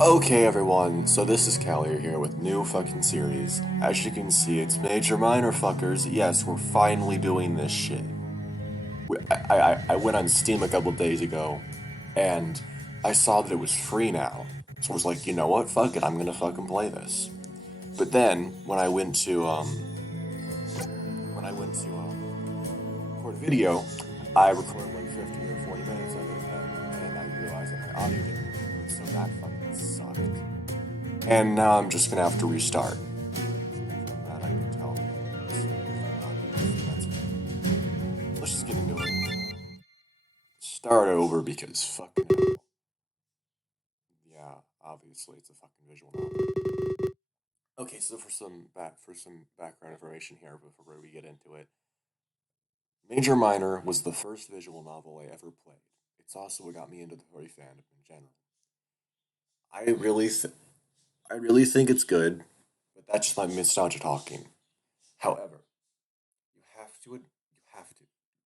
Okay, everyone, so this is Callier here with new fucking series. As you can see, it's Major Minor fuckers. Yes, we're finally doing this shit. I went on Steam a couple days ago, and I saw that it was free now. So I was like, you know what? Fuck it, I'm gonna fucking play this. But then, when I went to record video, I recorded like 50 or 40 minutes of it, and I realized that my audio didn't work, so that fucking sucked. And now I'm just gonna have to restart. And from that, I can tell that's good. Let's just get into it. Start over because fucking hell. Yeah, obviously it's a fucking visual novel. Okay, so for some background information here before we get into it, Major Minor was the first visual novel I ever played. It's also what got me into the furry fandom in general. I really, th- I really think it's good, but that's just my nostalgia talking. However, you have to.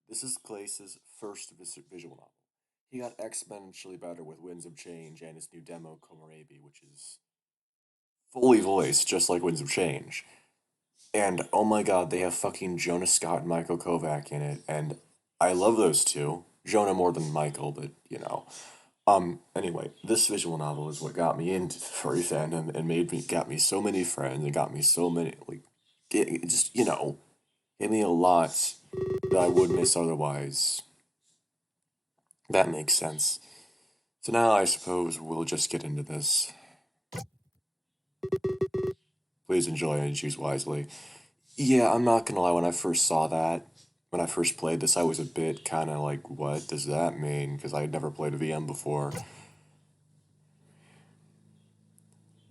This is Glace's first visual novel. He got exponentially better with Winds of Change and his new demo Komorebi, which is fully voiced just like Winds of Change. And oh my god, they have fucking Jonah Scott and Michael Kovac in it, and I love those two. Jonah more than Michael, but you know. Anyway, this visual novel is what got me into furry fandom and got me so many friends and got me so many it just gave me a lot that I would miss otherwise. That makes sense. So now I suppose we'll just get into this. Please enjoy and choose wisely. Yeah, I'm not gonna lie, when I first played this, I was a bit kind of like, what does that mean? Because I had never played a VM before.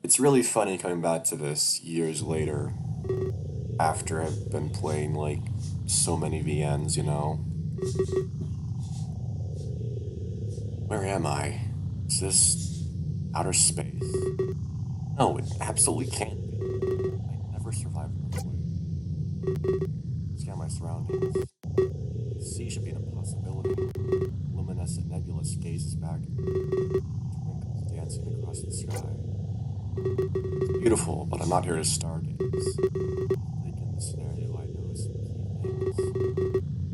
It's really funny coming back to this years later, after I've been playing like so many VNs, you know. Where am I? Is this outer space? No, it absolutely can't be. I never survived Earthquake. Scan my surroundings. The sea should be an impossibility. Luminescent nebulous gazes back at me, twinkles dancing across the sky. It's beautiful, but I'm not here to stargaze. Thinking the scenario, I know some key things.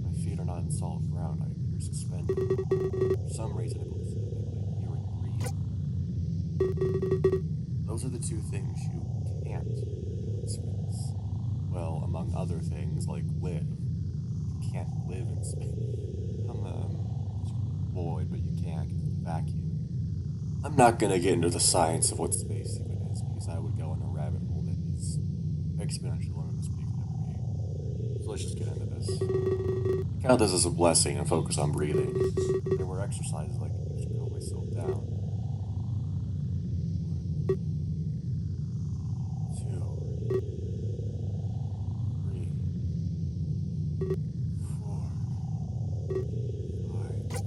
My feet are not in solid ground, I appear suspended. For some reason, able to hear and breathe. Those are the two things you can't do in space. Well, among other things, like live. You can't live in space. I'm a void, but you can't because it's a vacuum. I'm not gonna get into the science of what space even is because I would go in a rabbit hole that is exponential learning to speak never me. So let's just get into this. Count this as a blessing and focus on breathing. There were exercises I could use to calm myself down. 2, 3, 4, 5.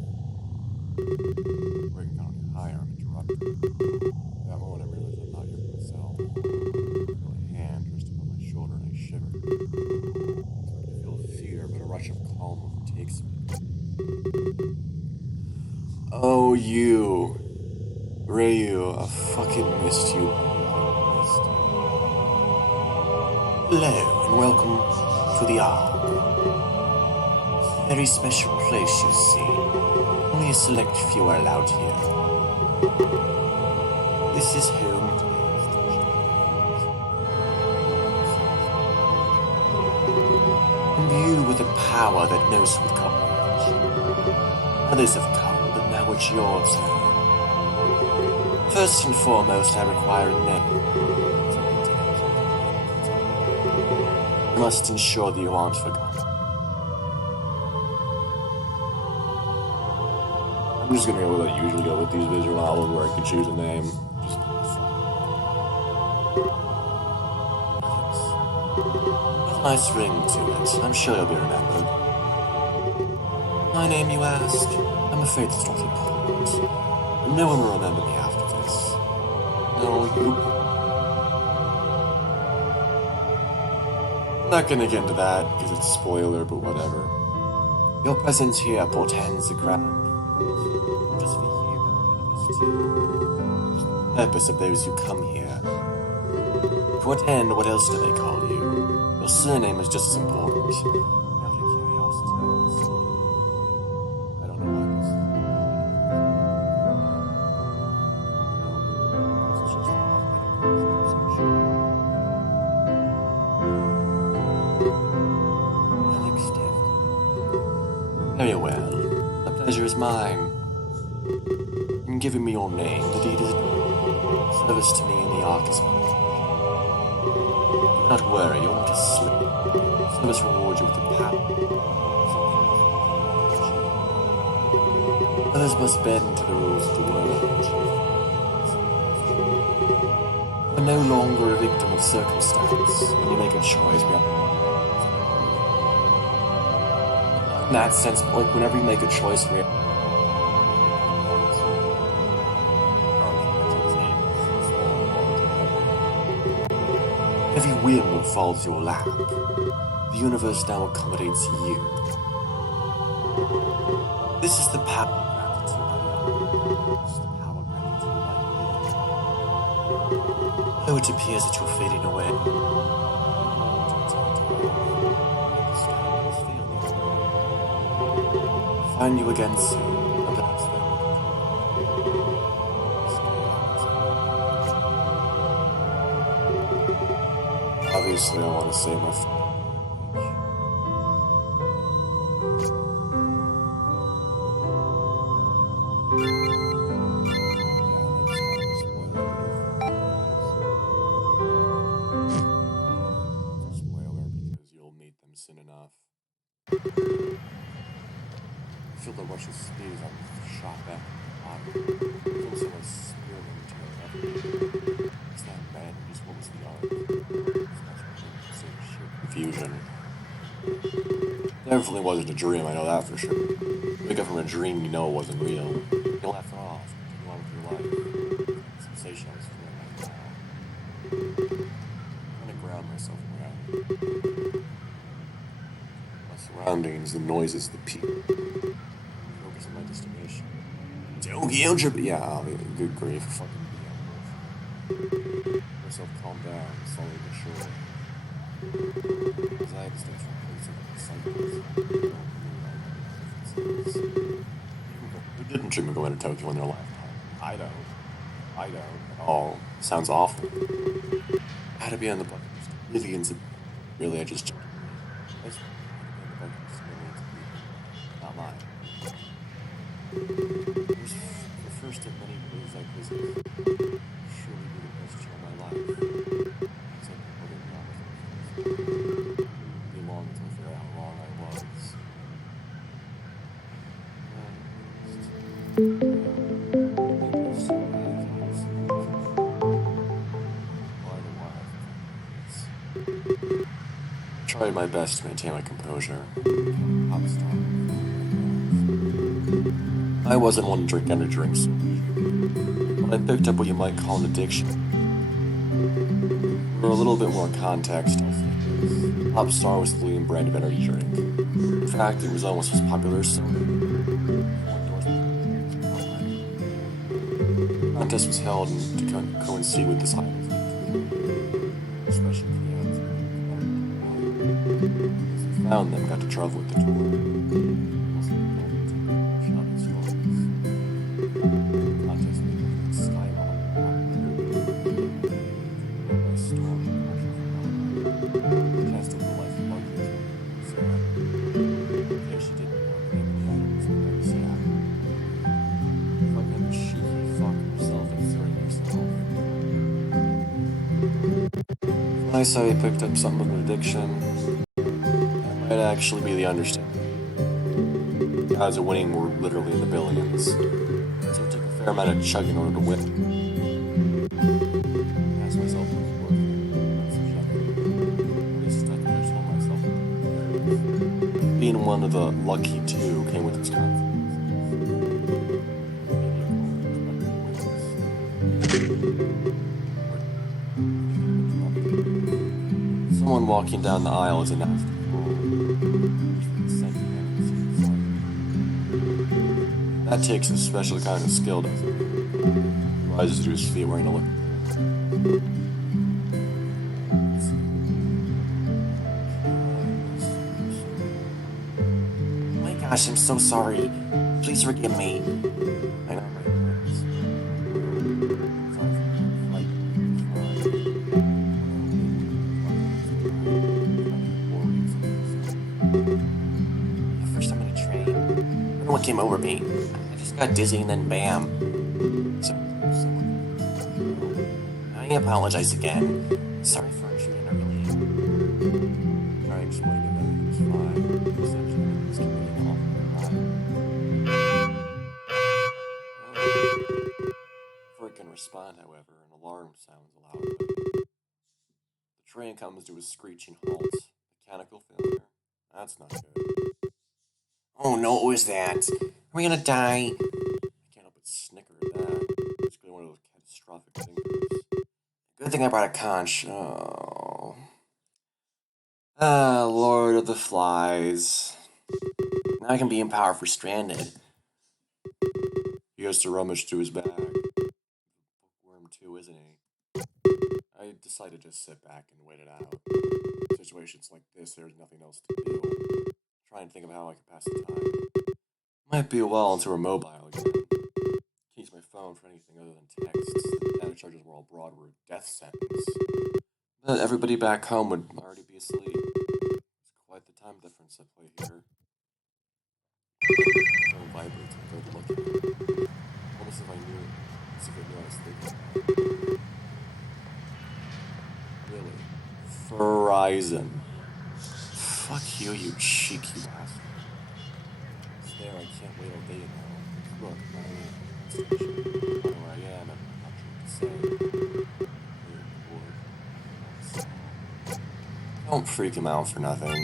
Breaking count any higher, I'm interrupted. At that moment, I realize I'm not here for myself. I feel a hand rest upon my shoulder and I shiver. I feel fear, but a rush of calm overtakes me. Oh, you. Ryu, I fucking missed you, buddy. I missed you. Hello, and welcome to the Ark. It's a very special place, you see. Only a select few are allowed here. This is home to imbue with a power that knows with courage. Others have come, but now it's your turn. First and foremost, I require a name. You must ensure that you aren't forgotten. I'm just gonna go with what I usually go with these visual novels where I can choose a name. Just with a nice ring to it. I'm sure you'll be remembered. My name, you ask? I'm afraid it's not important. No one will remember me after this. No, you. I'm not gonna get into that because it's a spoiler, but whatever. Your presence here portends a grand. Not just for you, but the universe too. purpose of those who come here. To what end, what else do they call you? Your surname is just as important. Out of curiosity, I don't know why this. No, this is just Alex Devlin. Very well. The pleasure is mine. In giving me your name, the deed is done. Service to me in the ark is complete. Do not worry, you're not asleep. Service rewards you with the power. Others must bend to the rules of the world. We're no longer a victim of circumstance. When you make a choice, in that sense, like whenever you make a choice, every whim falls to your lap. The universe now accommodates you. This is the power granted to you by the This is the power granted to you by you. Oh, it appears that you're fading away. Find you again soon, and perhaps then. Obviously, I want to save my friend. Spoiler because you'll meet them soon enough. I feel the rush of speed as I'm shot back in the body. I feel someone spearman into my head. It's not bad, just what was the art? Confusion. Definitely wasn't a dream, I know that for sure. Wake up from a dream, you know it wasn't real. You laugh it off, continue on with your life. The sensation I was feeling right now. I'm trying to ground myself around my surroundings, the noises, the people. Focus on my destination. Tokyo Japan. Yeah, I mean, good grief, fucking myself calm down, slowly but surely. Anxiety starts replacing cycles. Who didn't dream of going to Tokyo in their lifetime? I don't at all. Sounds awful. I had to be on the bucket list. Millions of really, I just jumped. Millions of people. Not mine. It was the first of many moves I visited. Surely be the best show of my life. Some people didn't know be long until I figured out how wrong I was. Tried my best to maintain my composure. I wasn't one to drink energy drinks, but I picked up what you might call an addiction. For a little bit more context, Popstar was the leading brand of energy drink. In fact, it was almost as popular as soda. The contest was held to coincide with this item. Especially found them, got to travel with the tour. I say he picked up something of an addiction. That might actually be the understanding. The odds of winning were literally in the billions. So it took a fair amount of chugging in order to win. I asked myself if it was worth it. At least I told myself. Being one of the lucky two came with its confidence. Someone walking down the aisle is announced. That takes a special kind of skill, doesn't it? rises to his feet, wearing a look. Oh my gosh, I'm so sorry. Please forgive me. I know, right? First time on a train. I don't know what came over me. I just got dizzy and then bam. So, I apologize again. Sorry for intruding early. I explained that everything was fine. Essentially, he was committing all before it can respond, however, an alarm sounds aloud. The train comes to a screeching halt. Mechanical failure. That's not good. Oh no, what was that? Are we gonna die? I can't help but snicker at that. It's really one of those catastrophic things. Good thing I brought a conch. Oh. Ah, Lord of the Flies. Now I can be empowered for Stranded. He goes to rummage through his bag. Bookworm too, isn't he? I decided to just sit back and wait it out. In situations like this, there's nothing else to do. Try and think of how I can pass the time. Might be a while until we're mobile again. Can't use my phone for anything other than texts. The data charges were all broad were a death sentence. But everybody back home would already be asleep. It's quite the time difference at play here. The phone vibrates and I go to look at it. Almost as if I knew it. As if it knew I was thinking about it. Really? Verizon. Fuck you, you cheeky bastard. It's there, I can't wait all day now. Look, I know where I am, and I'm not sure what to say. Don't freak him out for nothing.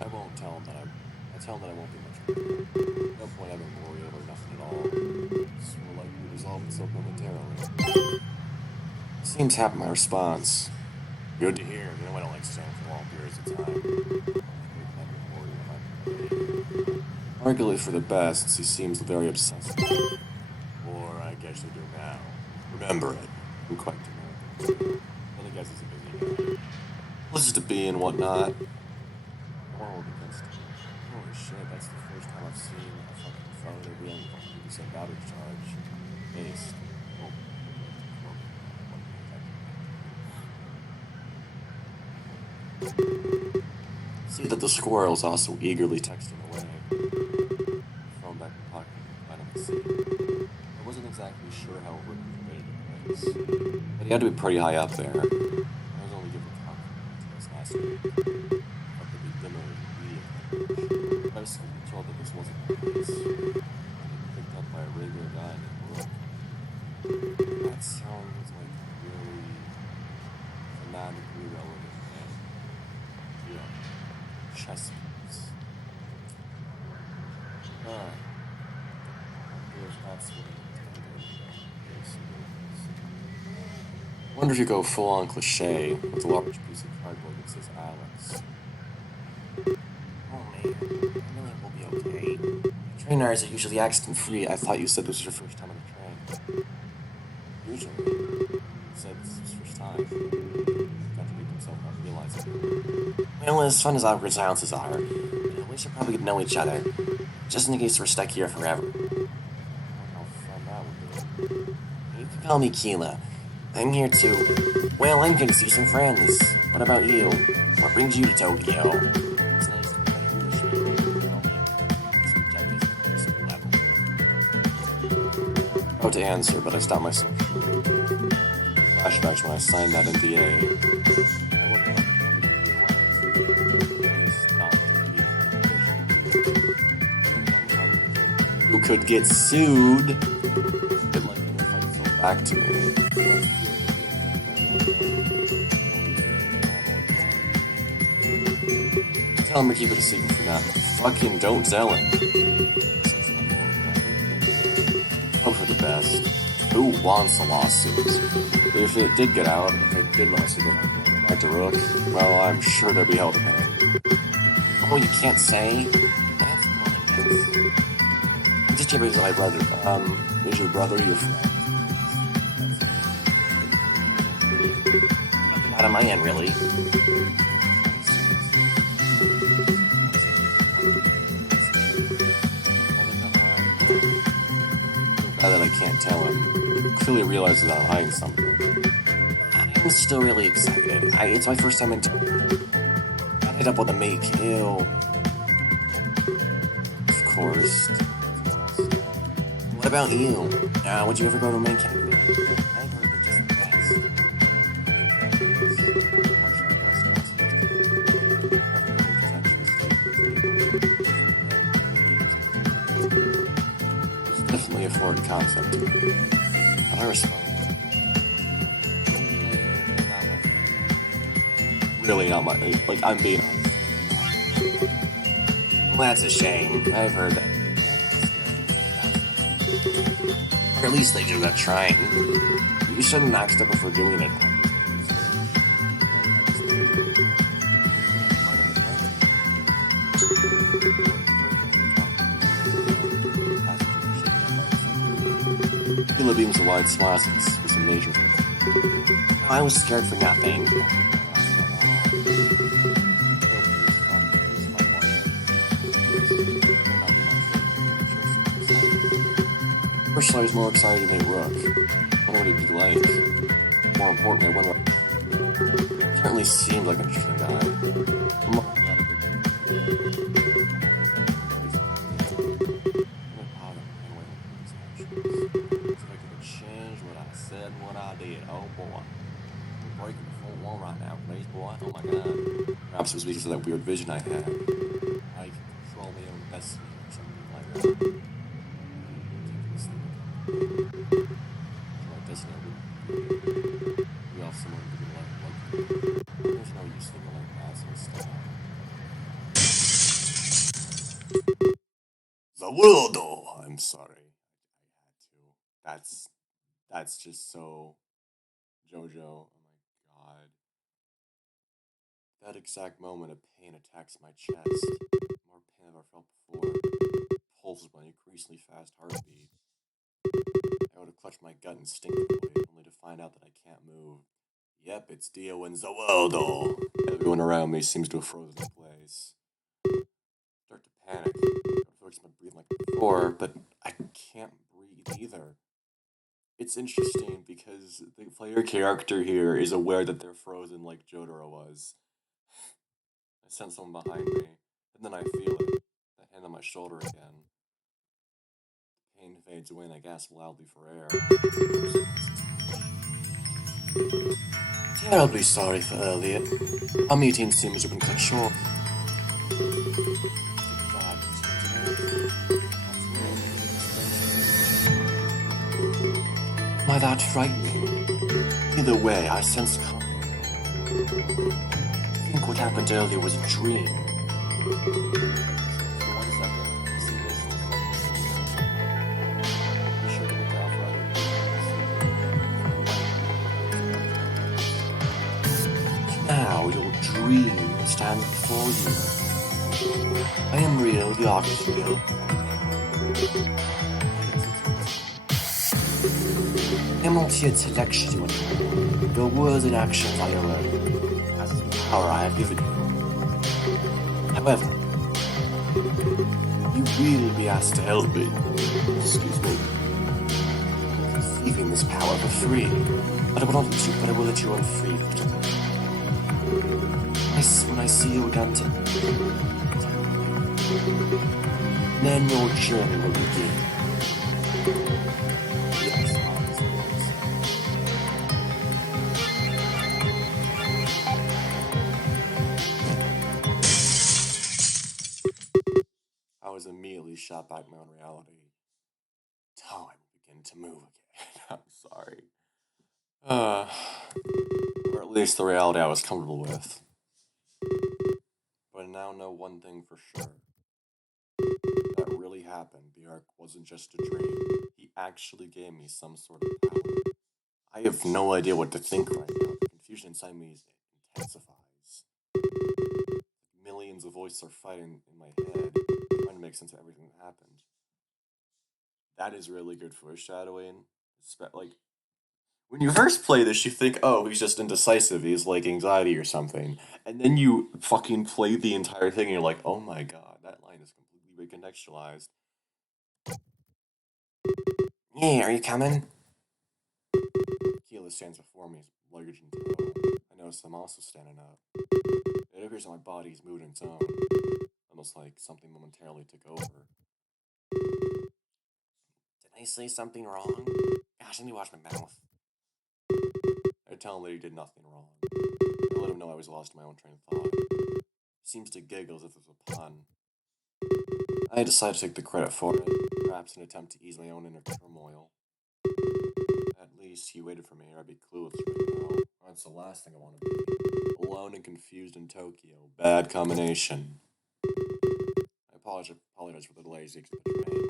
I won't tell him that I tell him that I won't be much. No point having worry over nothing at all. This will likely resolve itself momentarily. Seems happy my response. Good to hear. You know I don't like staying for long periods of time. Arguably for the best, since he seems very obsessive. Or I guess you do now. Remember it. I'm quite demanding. But I guess he's a busy guy. Places to be and whatnot. Holy shit, that's the first time I've seen a fucking phone that really 50% battery charge. Based. See that the squirrel's also eagerly texting away. Phone back in the pocket, kind of the seat. I wasn't exactly sure how it would be permitted in place, but he had to be pretty high up there. I was only given confidence last week. But to be dimmer immediately. I was told that this wasn't the case. Picked up by a regular guy named Brooke. That sounds like a really fanatically relative name. Yeah. Chess piece. Wonder if you go full on cliche with a large piece of cardboard that says Alex. Oh man, I really will be okay. Train rides are usually accident free. I thought you said this was your first time on a train. Usually. You said this was your first time. Contradict himself not realizing. Well, as fun as awkward silences are, we should probably get to know each other. Just in case we're stuck here forever. I don't know how fun that would be. You can call me Keela. I'm here to... Well, I'm going to see some friends. What about you? What brings you to Tokyo? It's nice to be an English speaker. Speak Japanese at a personal level. About to answer, but I stopped myself. Flashbacks when I signed that NDA. I wouldn't want to you could get sued. It likely to fight itself back to me. Tell him to keep it a secret for now. Fucking don't tell him. Hope for the best. Who wants a lawsuit? If it did get out, if it did lawsuit back to Rook, well, I'm sure to be held to pay. Oh, you can't say? That's pointless. Just your my brother. Is your brother your friend? bad on my end, really. Now that I can't tell him, he clearly realizes that I'm hiding something. I'm still really excited. It's my first time in got hit up on the May kill. Of course. What about you? Would you ever go to a main cafe? I've heard they're just the best. It's definitely a foreign concept to me. But I respect it. Really not my, like, I'm being honest. Well, that's a shame. I've heard that. Or at least they do that trying. You shouldn't act up before doing it. Hila beams a wide smile since it was a major thing. I was scared for nothing. First, I was more excited to meet Rook. I wonder what he'd be like. More importantly, I wonder. Certainly seemed like an interesting guy. I'm not glad I did change what I said and what I did. Oh boy. I'm breaking the fourth wall right now, please, boy. Oh my god. Perhaps it was because of that weird vision I had. I can control my own destiny or something like that. My destiny would be off somewhere to be like, there's no use thinking like that, so stop. The world, oh, I'm sorry. I had to. That's just so JoJo. Oh my god. That exact moment of pain attacks my chest. More pain I've ever felt before. Pulses my increasingly fast heartbeat. I would have clutched my gut instinctively, only to find out that I can't move. Yep, it's Dio and Zawaldo. Everyone around me seems to have frozen in place. Start to panic. I would focus my breathing like before, but I can't breathe either. It's interesting because the player character here is aware that they're frozen like Jotaro was. I sense someone behind me, and then I feel it. The hand on my shoulder again. The pain fades away and I gasp loudly for air. Terribly sorry for earlier. Our meeting seems to have been cut short. Am I that frightening? Either way, I sense comfort. I think what happened earlier was a dream. Now your dream stands before you. I am real, the artist real. I am not here to lecture you anymore. Your words and actions are your own. That's the power I have given you. However, you will be asked to help me. Excuse me. Receiving this power for free. But I will let you run free. When I see you again, then your journey will begin. Yes, I was immediately shot back in my own reality. Time will begin to move again. I'm sorry. Or at least the reality I was comfortable with. But I now know one thing for sure. That really happened. The arc wasn't just a dream. He actually gave me some sort of power. I have no idea what to think right now. The confusion inside me intensifies. Millions of voices are fighting in my head, trying to make sense of everything that happened. That is really good foreshadowing. Like, When you first play this, you think, oh, he's just indecisive, he's like anxiety or something. And then you fucking play the entire thing and you're like, oh my god, that line is completely recontextualized. Hey, are you coming? Keyleth stands before me, luggage in tow. I notice I'm also standing up. It appears that my body's moved on its own, almost like something momentarily took over. Did I say something wrong? Gosh, I need to wash my mouth. I tell him that he did nothing wrong. I let him know I was lost in my own train of thought. He seems to giggle as if it was a pun. I decide to take the credit for it, perhaps in an attempt to ease my own inner turmoil. At least he waited for me, or I'd be clueless right now. That's the last thing I want to be. Alone and confused in Tokyo. Bad combination. I apologize for the delays to the train.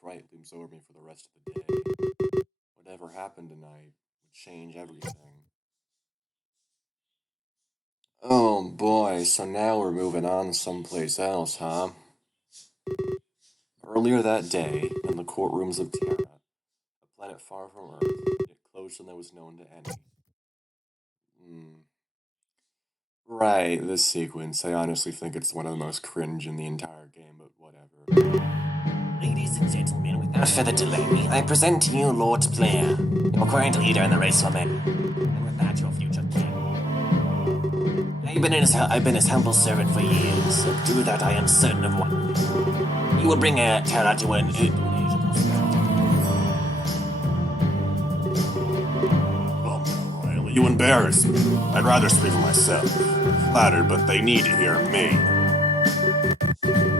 Fright looms over me for the rest of the day. Whatever happened tonight would change everything. Oh boy, so now we're moving on someplace else, huh? Earlier that day, in the courtrooms of Terra, a planet far from Earth, yet closer than was known to any. Right, this sequence. I honestly think it's one of the most cringe in the entire game, but whatever. Ladies and gentlemen, without further delay, I present to you Lord Player, your current leader in the race for men, and with that, your future king. I've been his humble servant for years, and through that I am certain of one thing. You will bring Terra to an age of prosperity. Oh, Riley, you embarrass me. I'd rather speak for myself. Flattered, but they need to hear me.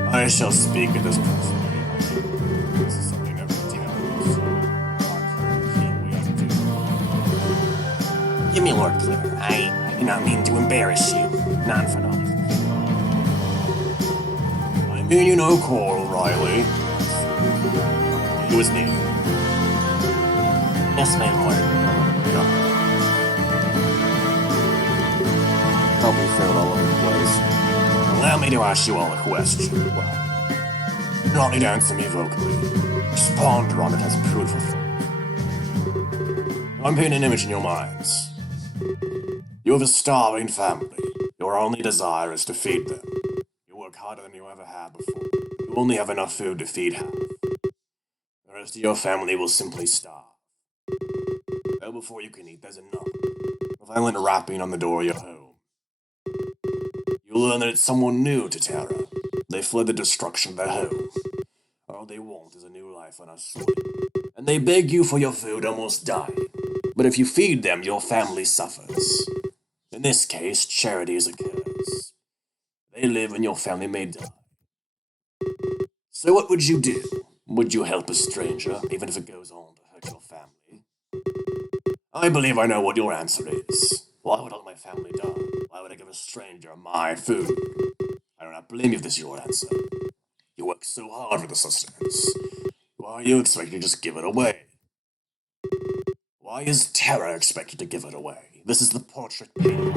I shall speak at this present. This is something every tells. Our current king we ought to do. Give me Lord Player. I do not mean to embarrass you. Not for all. I mean you no quarrel, Riley. You his name. Yes, my lord. Probably failed all over the place. Allow me to ask you all a question. Well, you don't need to answer me vocally. Just ponder on it as proof of thought. I'm painting an image in your minds. You have a starving family. Your only desire is to feed them. You work harder than you ever have before. You only have enough food to feed half. The rest of your family will simply starve. Well, before you can eat, there's a knock. A violent rapping on the door of your home. You learn that it's someone new to Terra. They fled the destruction of their home. All they want is a new life on our soil. And they beg you for your food, almost dying. But if you feed them, your family suffers. In this case, charity is a curse. They live and your family may die. So what would you do? Would you help a stranger, even if it goes on to hurt your family? I believe I know what your answer is. Why would I let my family die? Why would I give a stranger my food? I do not blame you if this is your answer. You work so hard for the sustenance. Why are you expected to just give it away? Why is Terra expected to give it away? This is the portrait painting.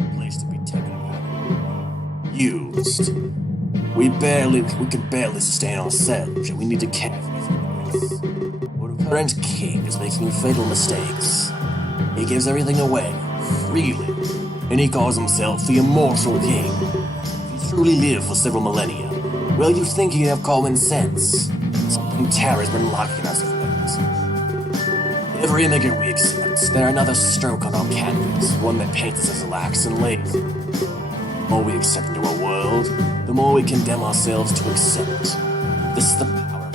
A place to be taken advantage. Used. We can barely sustain ourselves, and we need to care for this. Our current king is making fatal mistakes. He gives everything away, freely, and he calls himself the immortal king. If he truly lived for several millennia, well, you'd think he'd have common sense. Something Terra's been lacking us of late. Every immigrant we accept, they're another stroke on our canvas, one that paints us as lax and lazy. The more we accept into our world, the more we condemn ourselves to accept. This is the power.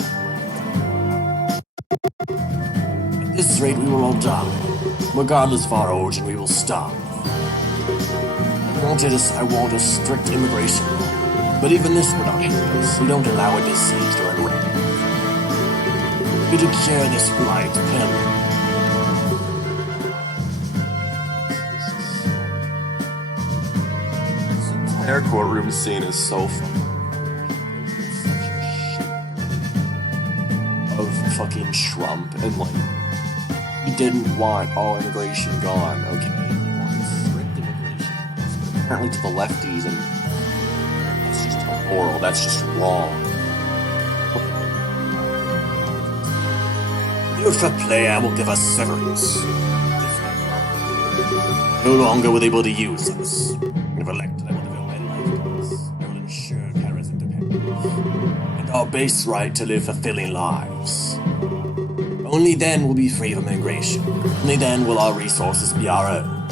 At this rate, we will all die. Regardless of our origin, we will starve. I want a strict immigration law, but even this would not help us. We don't allow a disease to run rampant. We to cure this blight permanently. Their courtroom scene is so fun. Of fucking Trump and like he didn't want all immigration gone, okay? He wanted strict immigration. Apparently to the lefties, and that's just immoral, that's just wrong. Youthful player will give us severance. No longer will they be able to use us. If elected, I will develop enlightenment. I will ensure Kara's independence. And our base right to live fulfilling lives. Only then will we be free from immigration. Only then will our resources be our own.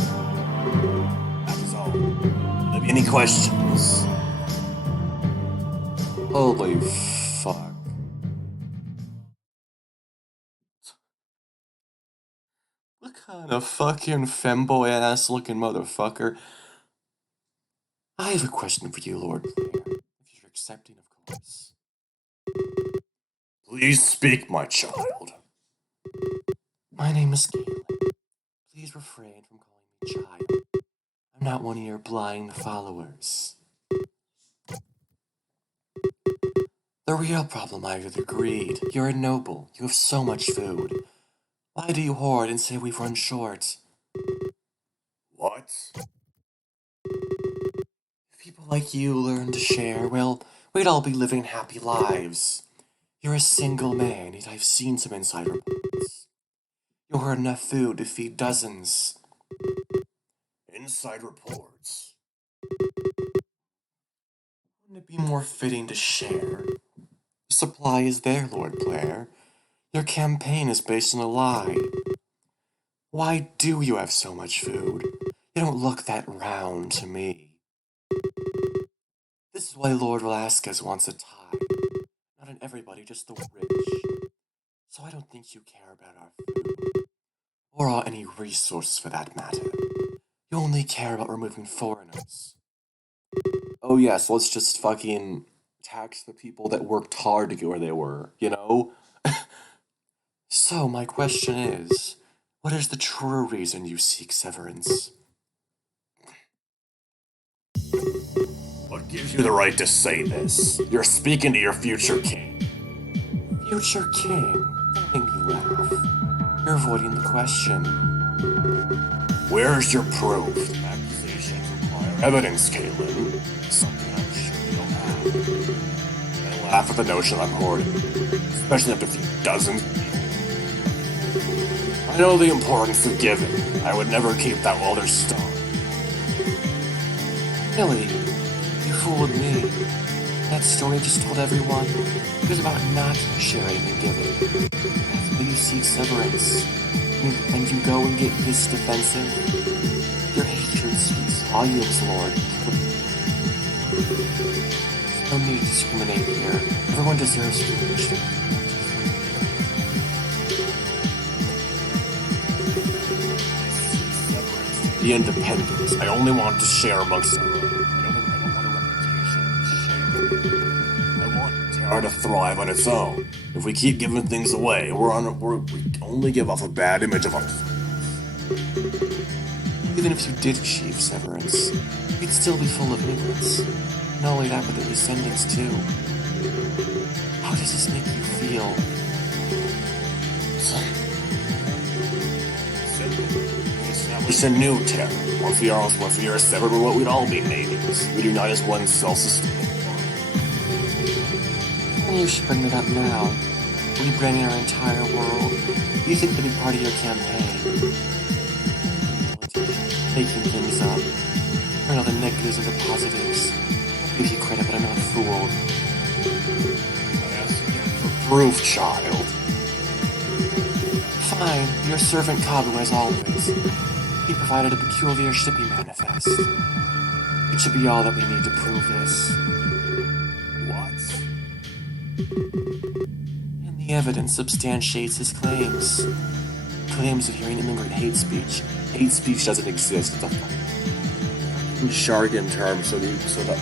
That is all. Will there be any questions? Holy fuck. What kind of fucking femboy ass looking motherfucker? I have a question for you, Lord Player. If you're accepting, of course. Please speak, my child. My name is Galen. Please refrain from calling me child. I'm not one of your blind followers. The real problem lies with your greed. You're a noble. You have so much food. Why do you hoard and say we've run short? What? If people like you learn to share, well, we'd all be living happy lives. You're a single man, yet I've seen some inside reports. You hoard enough food to feed dozens. Inside reports. Wouldn't it be more fitting to share? The supply is there, Lord Blair. Your campaign is based on a lie. Why do you have so much food? You don't look that round to me. This is why Lord Velasquez wants a tie. Not in everybody, just the rich. So I don't think you care about our food. Or any resources for that matter. You only care about removing foreigners. Oh yes, let's just fucking tax the people that worked hard to get where they were, you know? So my question is, what is the true reason you seek severance? What gives you the right to say this? You're speaking to your future king. Future king? Don't make me laugh. You're avoiding the question. Where's your proof? Accusations require evidence, Caitlin. Something I'm sure you don't have. I laugh at the notion I'm hoarding, especially after a few dozens of people. I know the importance of giving. I would never keep that while they're starving. Really? You fooled me. That story I just told everyone, it was about not sharing and giving. After you seek severance, and you go and get this defensive, your hatred speaks volumes, Lord. There's no need to discriminate here. Everyone deserves to be respected. The independence. I only want to share amongst our own. I don't want a reputation of sharing. I want Terra to thrive on its own. If we keep giving things away, we only give off a bad image of ourselves. Even if you did achieve severance, you'd still be full of immigrants. Not only that, but their descendants too. How does this make you feel? Establish a new Terra. Once we are severed, we'd all be natives. We unite as one self-sustaining. You should bring it up now. We bring in our entire world. You think to be part of your campaign. Making things up. Learn all the negatives and the positives. I'll give you credit, but I'm not fooled. I ask again for proof, child. Fine, your servant Kabu as always. He provided a peculiar shipping manifest. It should be all that we need to prove this. What? And the evidence substantiates his claims. Claims of hearing immigrant hate speech. Hate speech doesn't exist. It's a fucking jargon term so that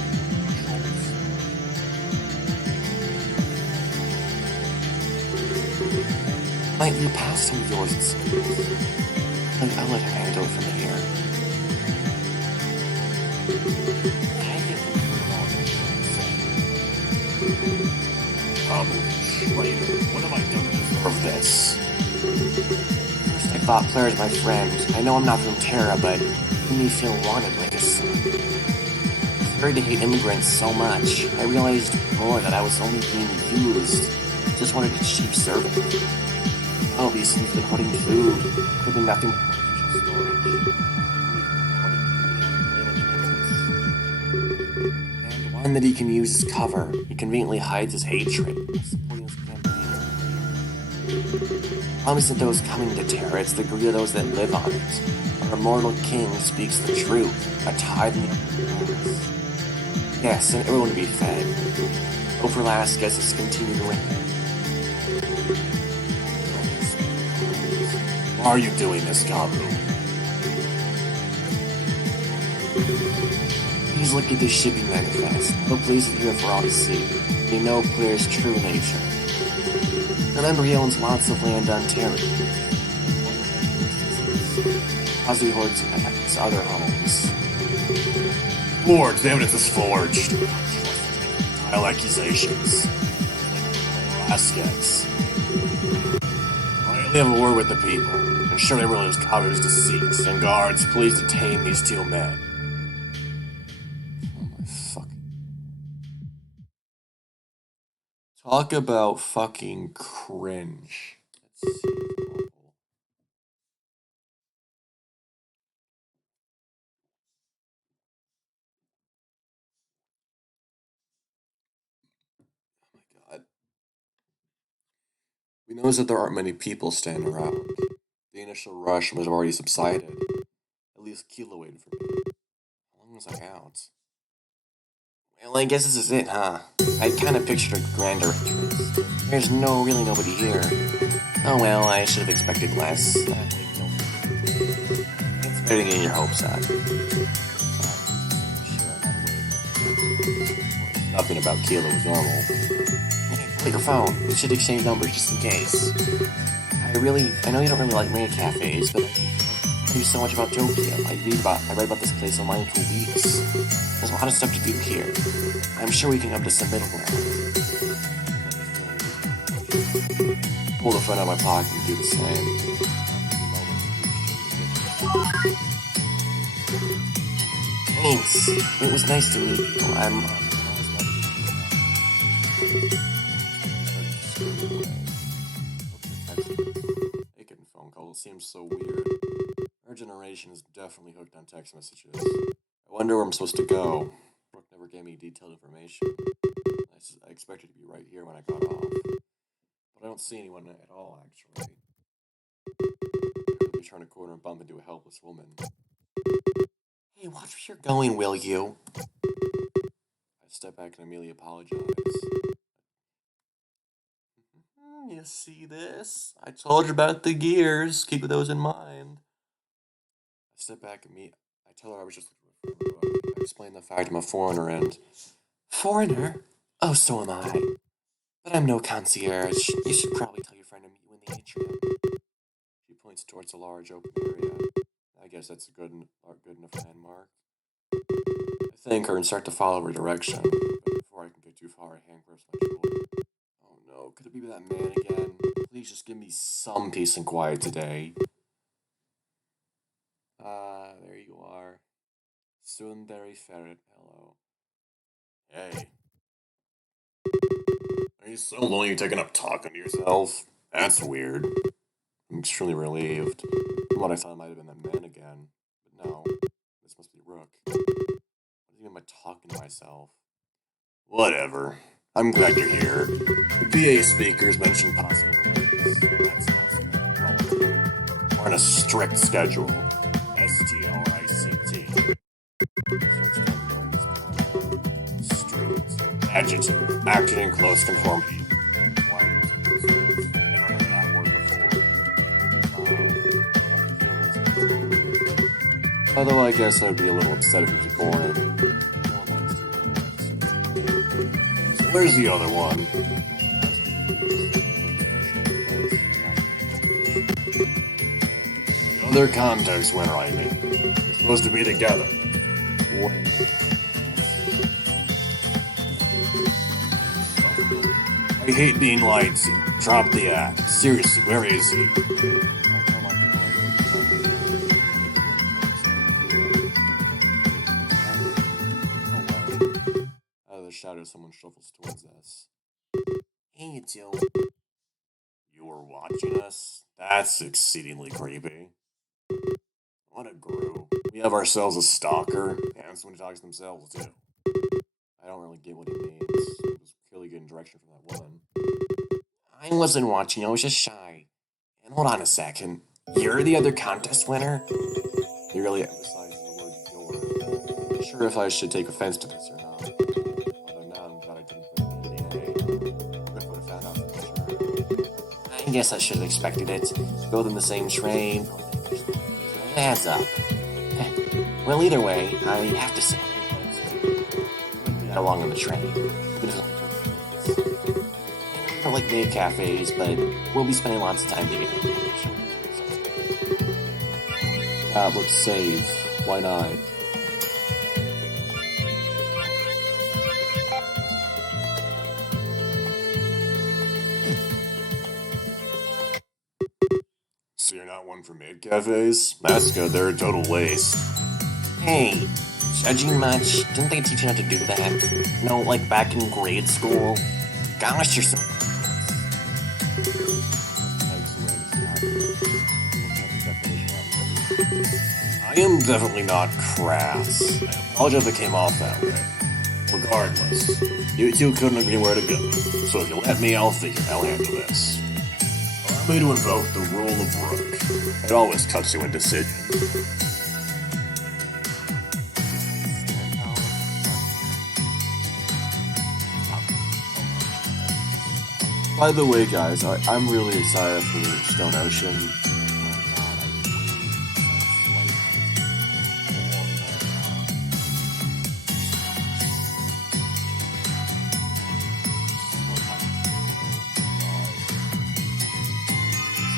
might be past some of yours and skills. I'll let him handle it from here. I think Traitor, what have I done to deserve this? first I thought Claire's my friend. I know I'm not from Terra, but it made me feel wanted like a son. I started to hate immigrants so much, I realized more that I was only being used. Just wanted a cheap servant. Obviously, he's been hoarding food. Could be nothing but artificial storage. And one that he can use as cover. He conveniently hides his hatred, supporting his campaign. Problem isn't those coming to Terra, it's the greed of those that live on it. Our immortal king speaks the truth, a tide in the upper. Yes, and everyone to be fed. Hope Velasquez has continued to reign. Why are you doing this, Gabu? Please look at this shipping manifest. No place it here for all to see. You know Claire's true nature. Remember, he owns lots of land on Terra. Ozzy hoards his other homes. Lord, the evidence is forged. Vile accusations. Velasquez. Quietly have a word with the people. Ensure they realize Gabu's deceit. And guards, please detain these two men. Oh my fucking. Talk about fucking cringe. Let's see. Oh my god. We notice that there aren't many people standing around. The initial rush was already subsided. At least Kilo waited for me. How long was I out? Well, I guess this is it, huh? I kind of pictured a grander entrance. There's really nobody here. Oh well, I should have expected less. It's better than getting your hopes up. Nothing about Kilo was normal. Hey, pull out your phone. We should exchange numbers just in case. I know you don't really like mega cafes, but I know so much about Tokyo. I read about this place online for weeks. There's a lot of stuff to do here. I'm sure we can come to some middle ground. Pull the phone out of my pocket and do the same. Thanks. It was nice to meet you. Making phone calls seems so weird. Our generation is definitely hooked on text messages. I wonder where I'm supposed to go. Brooke never gave me detailed information. I expected to be right here when I got off. But I don't see anyone at all, actually. Maybe turn a corner and bump into a helpless woman. Hey, watch where you're going, will you? I step back and immediately apologize. You see this? I told you about the gears. Keep those in mind. I step back and I tell her I was just looking for a book. I explain the fact I'm a foreigner and... Foreigner? Oh, so am I. But I'm no concierge. You should probably tell your friend to meet you in the atrium. She points towards a large open area. I guess that's a good enough landmark. I thank her and start to follow her direction. But before I can get too far, a hand grips my shoulder. Oh no, could it be that man again? Please just give me some peace and quiet today. There you are. Sundari Ferret, hello. Hey. Are you so lonely you're taking up talking to yourself? That's weird. I'm extremely relieved. From what I thought might have been that man again. But no, this must be Rook. What do you mean by talking to myself? Whatever. I'm glad you're here. The PA speakers mentioned possible delays. That's nothing. We're on a strict schedule. STRICT. Strict. Adjective. Acting in close conformity. Requirements of this words. Never heard that word before. Although I guess I'd be a little upset if it was boring. No one likes to. So where's the other one? The other context went right, mate. We're supposed to be together. When? I hate being lied to. Drop the act. Seriously, where is he? Out of the shadow, someone shuffles towards us. Hey, you two. You You were watching us? That's exceedingly creepy. What a group. We have ourselves a stalker, and someone who talks to themselves, too. I don't really get what he means. It was clearly getting direction from that woman. I wasn't watching, I was just shy. And hold on a second. You're the other contest winner? He really emphasizes the word "your." I'm not sure if I should take offense to this or not. Although now I'm glad I didn't put it in DNA. Griff would have found out for sure. I guess I should have expected it. Both in the same train. It adds up. Well, either way, I have to say, we got along on the train. I don't like maid cafes, but we'll be spending lots of time together. Yeah, let's save. Why not? So you're not one for maid cafes? That's good, they're a total waste. Hey, judging much? Didn't they teach you how to do that? No, like back in grade school? Gosh, you're so... I am definitely not crass. I apologize if it came off that way. Regardless, you two couldn't agree where to go. So if you let me, I'll handle this. Allow me to invoke the rule of Rook. It always cuts you in decision. By the way, guys, I'm really excited for Stone Ocean.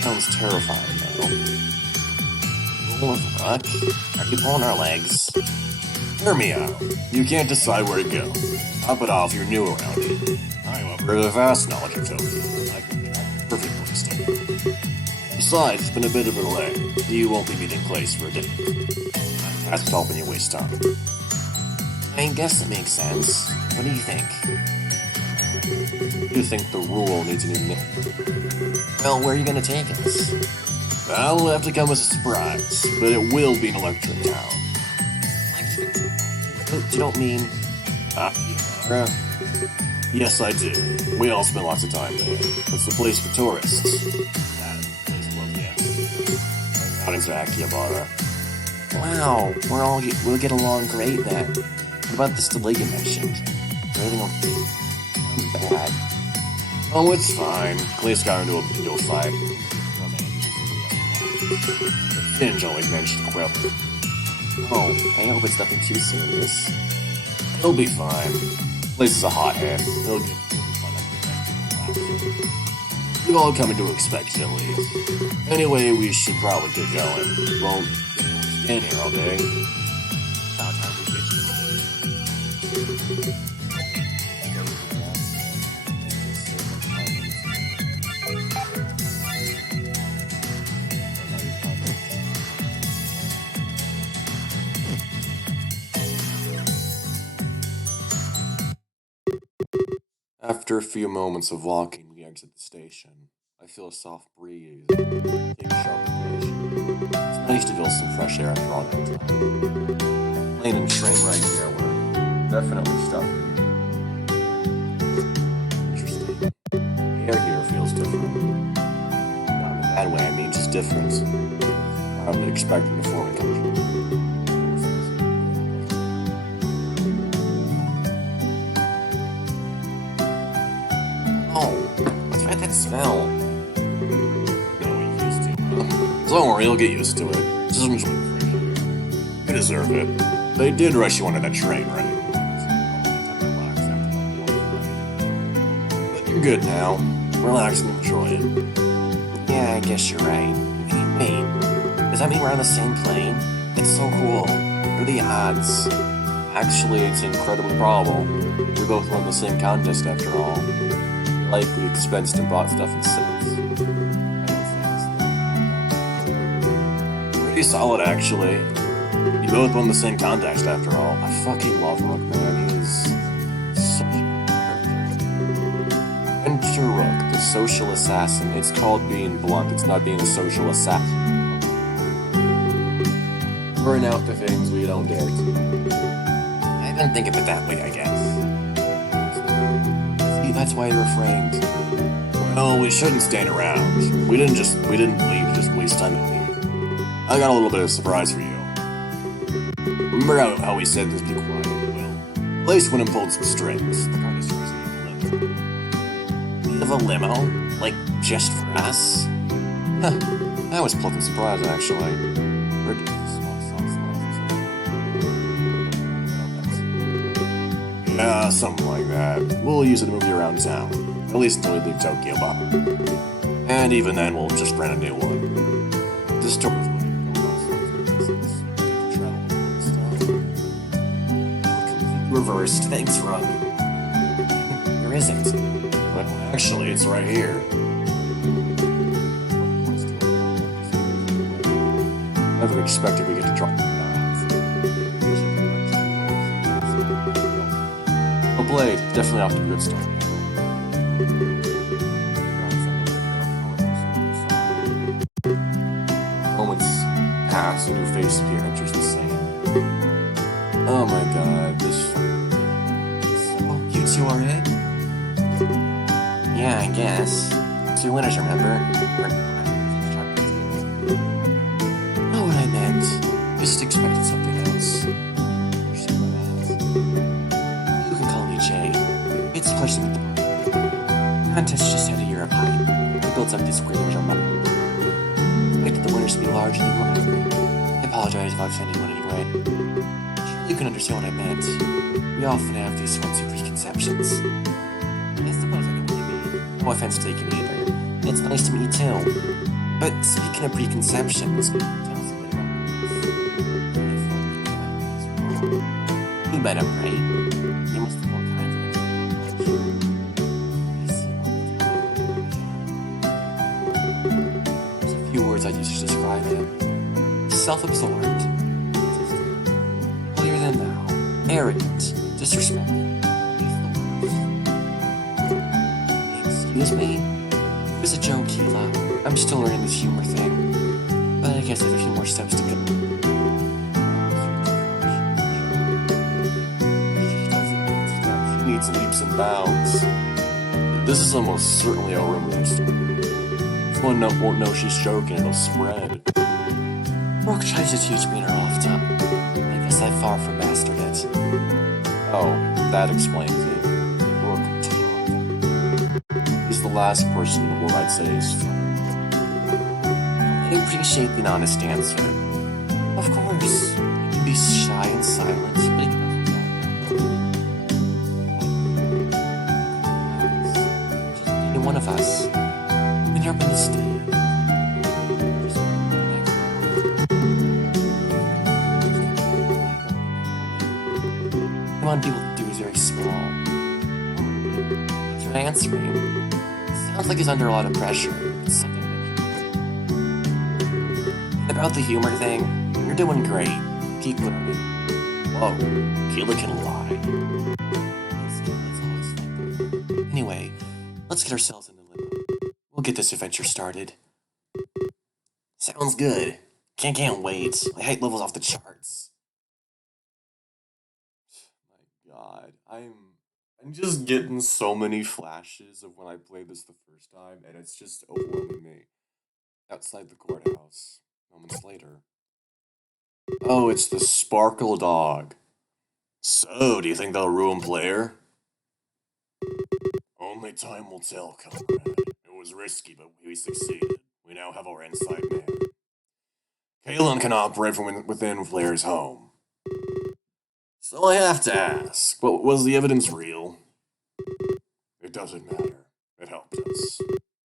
Sounds terrifying now. Rule of Rook? Are you pulling our legs? Hear me out. You can't decide where to go. Top it off, you're new around here. I, however, have a vast knowledge of Tokyo. I can pick out the perfect place to go. Besides, it's been a bit of a delay. You won't be meeting place for a day. That's helping you waste time. I guess it makes sense. What do you think? You think the rule needs a new name? Well, where are you gonna take us? That'll have to come as a surprise, but it will be an electric town. You don't mean... Akihabara? Yes, I do. We all spend lots of time there. It's the place for tourists. That place loves the atmosphere. Not exactly Akihabara. Wow, we'll get along great then. What about this delay you mentioned? Is everything okay? Sounds bad. Oh, it's fine. Clay's got into a fight. Finge always managed to quell it. Oh, I hope it's nothing too serious. He'll be fine. Place is a hothead. He'll get We've all come to expect it at least. Anyway, we should probably get going. We won't stand here all day. About time we get you. After a few moments of walking, we exit the station. I feel a soft breeze, take a sharp elevation. It's nice to feel some fresh air after all that time. Plane and train right there were definitely stuffy. Interesting. The air here feels different. Not in a bad way, I mean just different. I would expect in a foreign country. That smell. No, we used to. Don't worry, you'll get used to it. Just wait for you. You deserve it. They did rush you onto that train, right? But you're good now. Relax and enjoy it. Yeah, I guess you're right. Wait, does that mean we're on the same plane? It's so cool. What are the odds? Actually, it's incredibly probable. We both won the same contest after all. Like we expensed and bought stuff in sets. Pretty solid, actually. You both won the same contest after all. I fucking love Rook, man. He is such a character. Enter Rook, a social assassin. It's called being blunt. It's not being a social assassin. Burn out the things we don't dare to. I didn't think of it that way, I guess. See, that's why I refrained. Well, we shouldn't stand around. We didn't leave to just waste time over here. I got a little bit of a surprise for you. Remember how we said this be quiet? Well, place went and pulled some strings. The kind of strings you need to We have a limo? Like, just for us? Huh. That was pleasant surprise, actually. Where'd you small sauce Yeah, something like that. We'll use it to move you around town. At least until we leave Tokyo behind. And even then, we'll just rent a new one. This store is going to go Completely reversed. Thanks, Rug. There isn't. Well, actually, it's right here. Never expected we get to drop that. A blade, definitely off to a good start. Moments pass, a new face appear, enters the scene. Oh my god, this. Oh, you two are it? Yeah, I guess. 2 winners, remember? Know what I meant. Just expected something else. You can call me Jay. It's a pleasure to meet the contest just had a year of hype. I built up this great image on my expected the winners to be larger than life. I apologize if I offended you in any way. Surely you can understand what I meant. We often have these sorts of preconceptions. I suppose I know what you mean. No offense taken either. It's nice to meet you too. But speaking of preconceptions, tell us a bit about this. You bet I'm right. You must have all kinds of expectations. I see all the time. There's a few words I use to describe him. Self-absorbed. Holier than thou. Arrogant. Disrespectful. Excuse me? It was a joke, Keela. I'm still learning this humor thing. But I guess I have a few more steps to go. She needs leaps and bounds. This is almost certainly a rumor story. If one won't know she's joking, it'll spread. Brooke tries to teach me in her off time. I guess I've far from mastered it. Oh, that explains it. Brooke He's the last person in the world I'd say is funny. I appreciate the honest answer. Of course, he can be shy and silent, but he can just any one of us. When you're up in the stage. What people do is very small. You're answering. Sounds like he's under a lot of pressure. It's something. And about the humor thing, you're doing great. Keep learning. Whoa, Keela can lie. Anyway, let's get ourselves in the limo. We'll get this adventure started. Sounds good. Can't wait. My height level's off the charts. God, I'm just getting so many flashes of when I played this the first time, and it's just overwhelming me. Outside the courthouse, moments later. Oh, it's the Sparkle Dog. So, do you think they'll ruin Player? Only time will tell, comrade. It was risky, but we succeeded. We now have our inside man. Kalen can operate from within Player's home. So I have to ask, but was the evidence real? It doesn't matter. It helped us.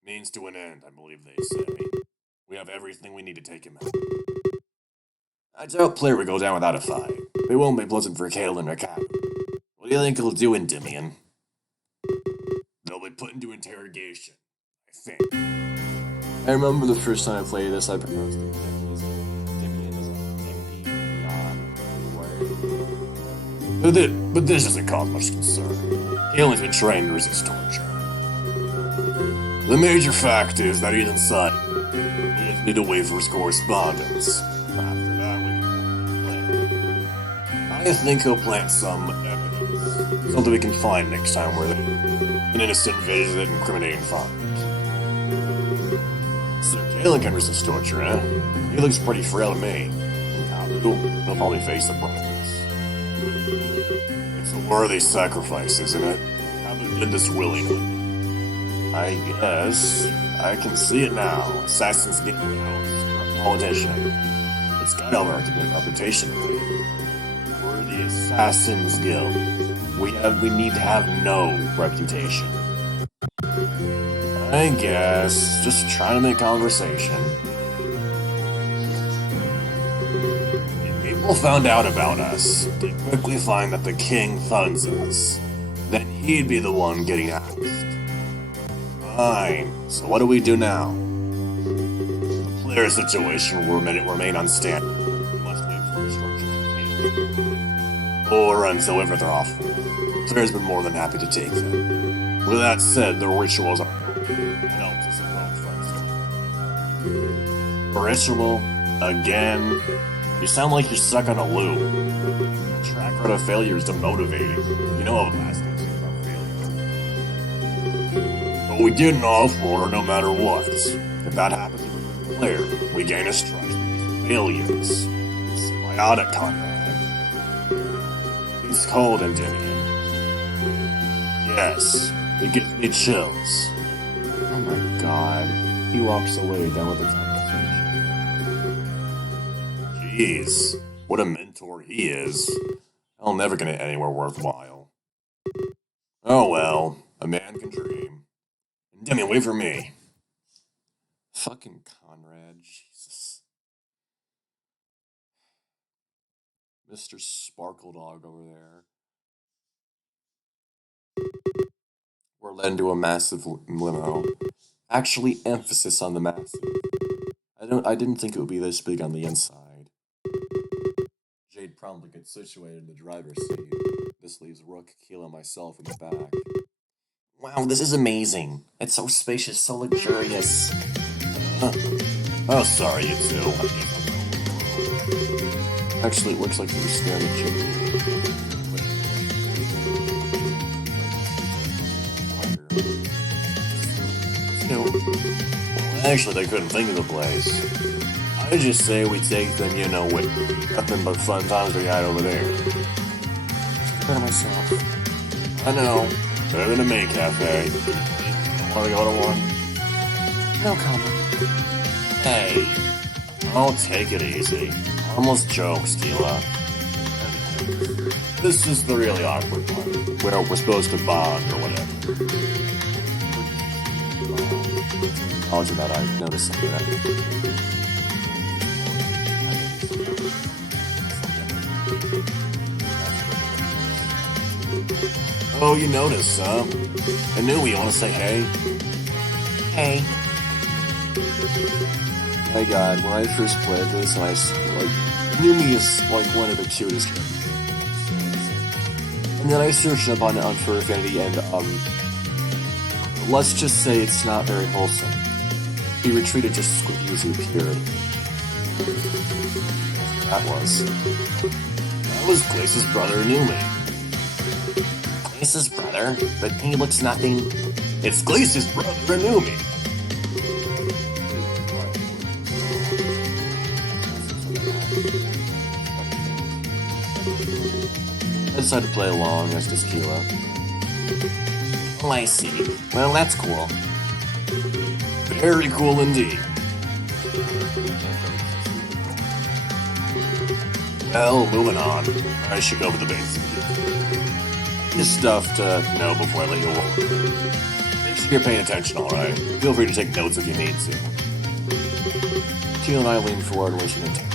Means to an end, I believe they say. We have everything we need to take him out. I doubt Player would go down without a fight. It won't be pleasant for Kalen or Cap. What do you think he'll do, Endymion? They'll be put into interrogation, I think. I remember the first time I played this, I pronounced it Endymion as an but this doesn't cause much concern. Kalen's been trained to resist torture. The major fact is that he's inside. We just need to wait for his correspondence. After that, we can plan. I think he'll plant some evidence. Something we can find next time we're there. An innocent visit incriminating find. Sir Galen can resist torture, eh? He looks pretty frail to me. He'll probably face the process. It's a worthy sacrifice, isn't it? Haven't did this willingly. I guess. I can see it now. Assassin's Guild house. A politician. It's got a good reputation. We're the Assassin's Guild. We need to have no reputation. I guess. Just trying to make conversation. If people found out about us, they'd quickly find that the king funds us. Then he'd be the one getting axed. Fine. So what do we do now? The player situation will remain unstandard. We must wait for instructions from Caleb. Or until we they're off. Player's been more than happy to take them. With that said, the rituals are helps us approach. A ritual? Again? You sound like you're stuck on a loop. Your track record of failure is demotivating. You know how last things about failure. But we get an off order no matter what. If that happens with the player, we gain a strike with failures. Symbiotic, Conrad. He's cold, Endymion. Yes, it gives me chills. Oh my god. He walks away done with the conversation. Jeez, what a mentor he is. I'll never get anywhere worthwhile. Oh well, a man can dream. Endymion, wait for me. Fucking Conrad, Jesus. Mr. Sparkle Dog over there. We're led into a massive limo. Actually, emphasis on the massive. I didn't think it would be this big on the inside. Jade promptly gets situated in the driver's seat. This leaves Rook, Keela, and myself in the back. Wow, this is amazing. It's so spacious, so luxurious. Oh, sorry, you two. Actually, it looks like we were staring at Jade. Actually, they couldn't think of the place. I just say we take them, you know, with nothing but fun times we had over there. Better myself. I know. Better than a main cafe. Want to go to one? No comment. Hey. Oh, take it easy. Harmless jokes, Keela. This is the really awkward part, where we're supposed to bond or whatever. Knowledge of that, I noticed something Oh, you noticed, huh? I knew you want to say hey. Hey. My god, when I first played this, and Numi is like one of the cutest characters. And then I searched up on Fur Affinity, and let's just say it's not very wholesome. He retreated just as quickly as he appeared. That was Glace's brother, Numi. Glace's brother? But he looks nothing. It's Glace's brother, Numi. I decided to play along, as does Keela. Oh, I see. Well, that's cool. Very cool indeed. Well, moving on. I should go over the basics. Just stuff to know before I let you walk. Make sure you're paying attention, alright? Feel free to take notes if you need to. Keela and I leaned forward and listened intently.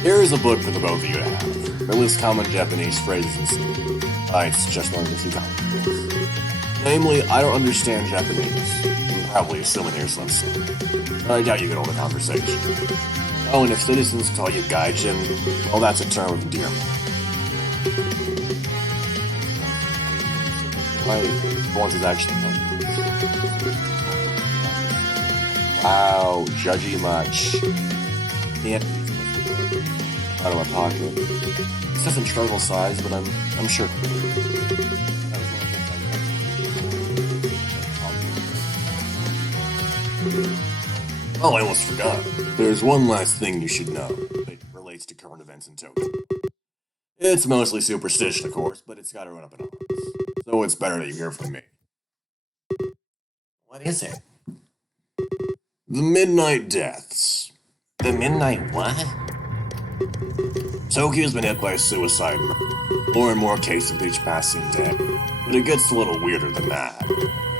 Here is a book for the both of you to have. It lists common Japanese phrases and stuff. It's just learned a few common words. Namely, I don't understand Japanese. I'm probably assuming here's some sort. But I doubt you can hold a conversation. Oh, and if citizens call you gaijin, well, that's a term of endearment. I wanted to actually help. Wow, judgy much. Yeah, out of my pocket. It's nothing travel size, but I'm sure. That was one of the things I Oh, I almost forgot. There's one last thing you should know that relates to current events in Tokyo. It's mostly superstition, of course, but it's gotta run up in arms. So it's better that you hear from me. What is it? The Midnight Deaths. The midnight what? Tokyo's been hit by a suicide murder. More and more cases with each passing day. But it gets a little weirder than that.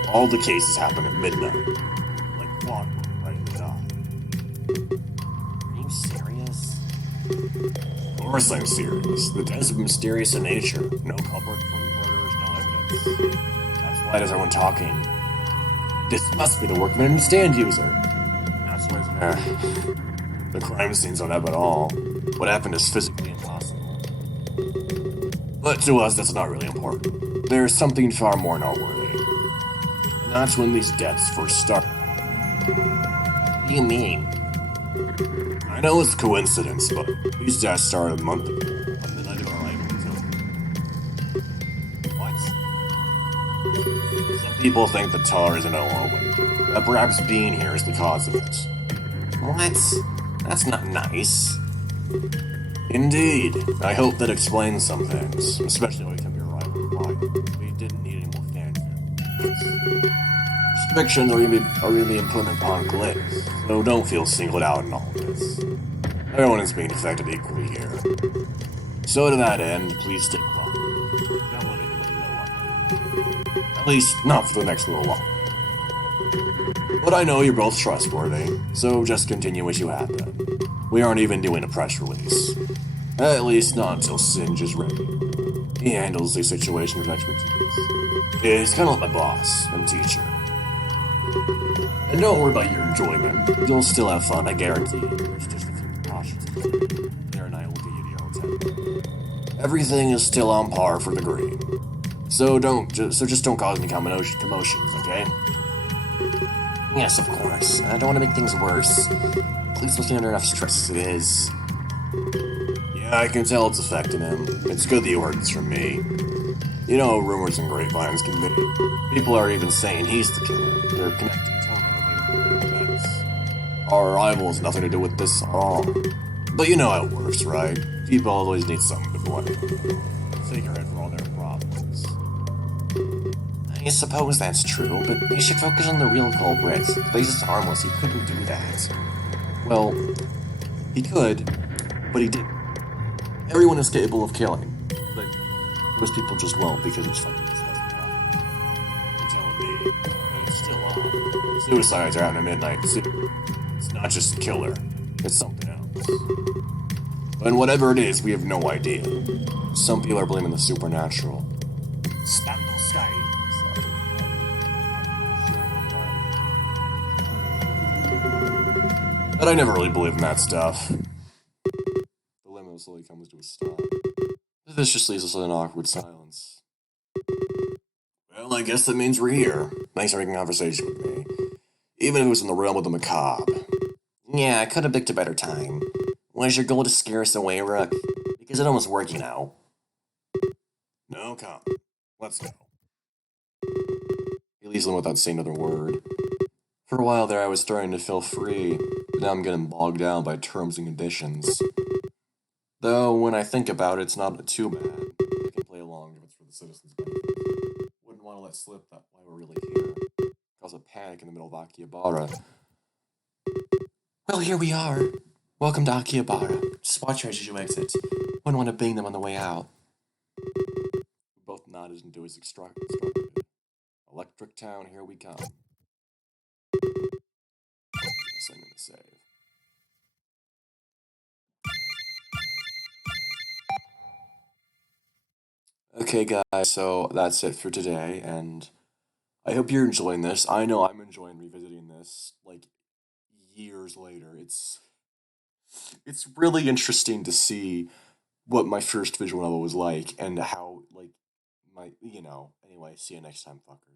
All the cases happen at midnight. Like clockwork, right in the dot. Are you serious? Of course I'm serious. The deaths are mysterious in nature. No culprit for murders, no evidence. That's why there's everyone talking. This must be the work of an understand user. That's why the crime scenes don't have at all. What happened is physically impossible. But to us, that's not really important. There's something far more noteworthy. And that's when these deaths first started. What do you mean? I know it's coincidence, but these deaths started a month ago, on the night of our arrival in Tokyo. What? Some people think the tar is an omen, that perhaps being here is the cause of it. What? That's not nice. Indeed. I hope that explains some things, especially when we come to your arrival. Why? We didn't need any more fanfare. Restrictions are really important upon glitz, so don't feel singled out in all this. Everyone is being affected equally here. So to that end, please stay quiet. Don't let anybody know what I do. At least, not for the next little while. But I know you're both trustworthy, so just continue as you have been. We aren't even doing a press release. At least not until Singe is ready. He handles these situations with expertise. He's kind of like my boss and teacher. And don't worry about your enjoyment. You'll still have fun, I guarantee. There's just a few precautions. There and I will get you to your hotel. Everything is still on par for the green. So just don't cause any commotions, okay? Yes, of course. I don't want to make things worse. Police must be under enough stress as it is. Yeah, I can tell it's affecting him. It's good that you heard this from me. You know, rumors and grapevines can be. People are even saying he's the killer. They're connecting totally events. Our arrival has nothing to do with this at all. But you know how it works, right? People always need something to blame. Figurehead for all their problems. I suppose that's true, but we should focus on the real culprit. Blaze is harmless, he couldn't do that. Well, he could, but he didn't. Everyone is capable of killing, but most people just won't because it's fucking disgusting. You're telling me that it's still on. Suicides are happening at midnight too. It's not just a killer, it's something else. And whatever it is, we have no idea. Some people are blaming the supernatural. Spandal Sky. But I never really believed in that stuff. The limo slowly comes to a stop. This just leaves us in an awkward silence. Well, I guess that means we're here. Thanks for making conversation with me. Even if it was in the realm of the macabre. Yeah, I could have picked a better time. Was your goal to scare us away, Rook? Because it almost worked, you know. No comment. Let's go. He leaves them without saying another word. For a while there, I was starting to feel free, but now I'm getting bogged down by terms and conditions. Though, when I think about it, it's not too bad. I can play along if it's for the citizens' benefit. Wouldn't want to let slip that why we're really here. Cause a panic in the middle of Akihabara. Well, here we are. Welcome to Akihabara. Just watch her as you exit. Wouldn't want to bang them on the way out. We both nodded into his instructed. Electric Town, here we come. Assignment to save. Okay, guys, so that's it for today, and I hope you're enjoying this. I know I'm enjoying revisiting this, like, years later. It's really interesting to see what my first visual novel was like, and how, like, anyway, see you next time, fuckers.